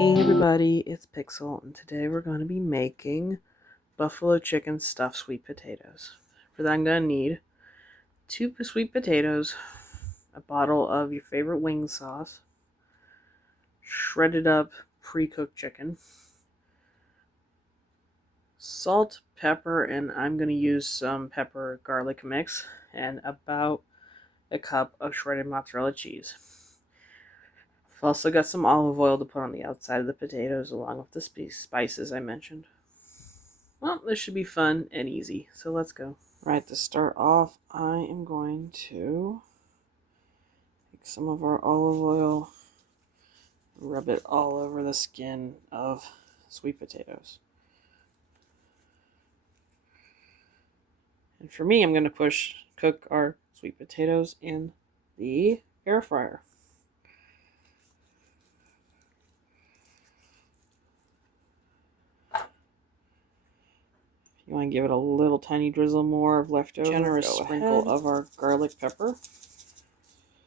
Hey everybody, it's Pixel, and today we're going to be making buffalo chicken stuffed sweet potatoes. For that I'm going to need 2 sweet potatoes, a bottle of your favorite wing sauce, shredded up pre-cooked chicken, salt, pepper, and I'm going to use some pepper garlic mix, and about a cup of shredded mozzarella cheese. I've also got some olive oil to put on the outside of the potatoes along with the spices I mentioned. Well, this should be fun and easy, so let's go. Right, to start off, I am going to take some of our olive oil, rub it all over the skin of sweet potatoes. And for me, I'm going to cook our sweet potatoes in the air fryer. You want to give it a little tiny drizzle more of leftover, generous sprinkle of our garlic pepper.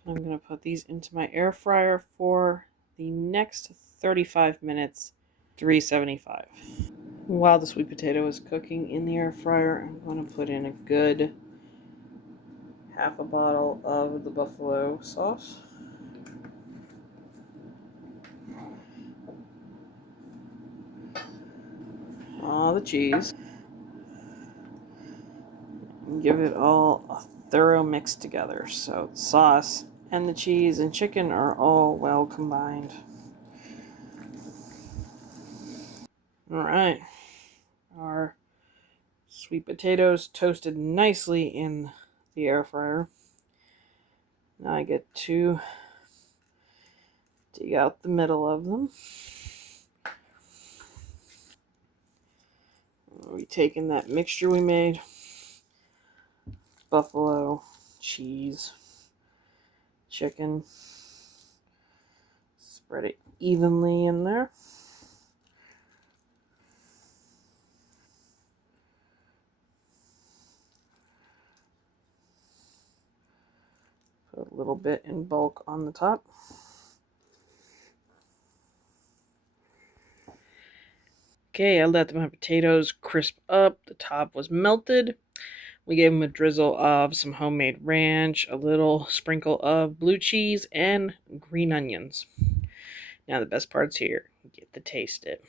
I'm going to put these into my air fryer for the next 35 minutes, 375. While the sweet potato is cooking in the air fryer, I'm going to put in a good half a bottle of the buffalo sauce. All the cheese. And give it all a thorough mix together so the sauce and the cheese and chicken are all well combined. Alright, our sweet potatoes toasted nicely in the air fryer. Now I get to dig out the middle of them. We're taking that mixture we made, buffalo, cheese, chicken, spread it evenly in there. Put a little bit in bulk on the top. Okay, I let my potatoes crisp up. The top was melted. We gave them a drizzle of some homemade ranch, a little sprinkle of blue cheese, and green onions. Now the best part's here. Get to taste it.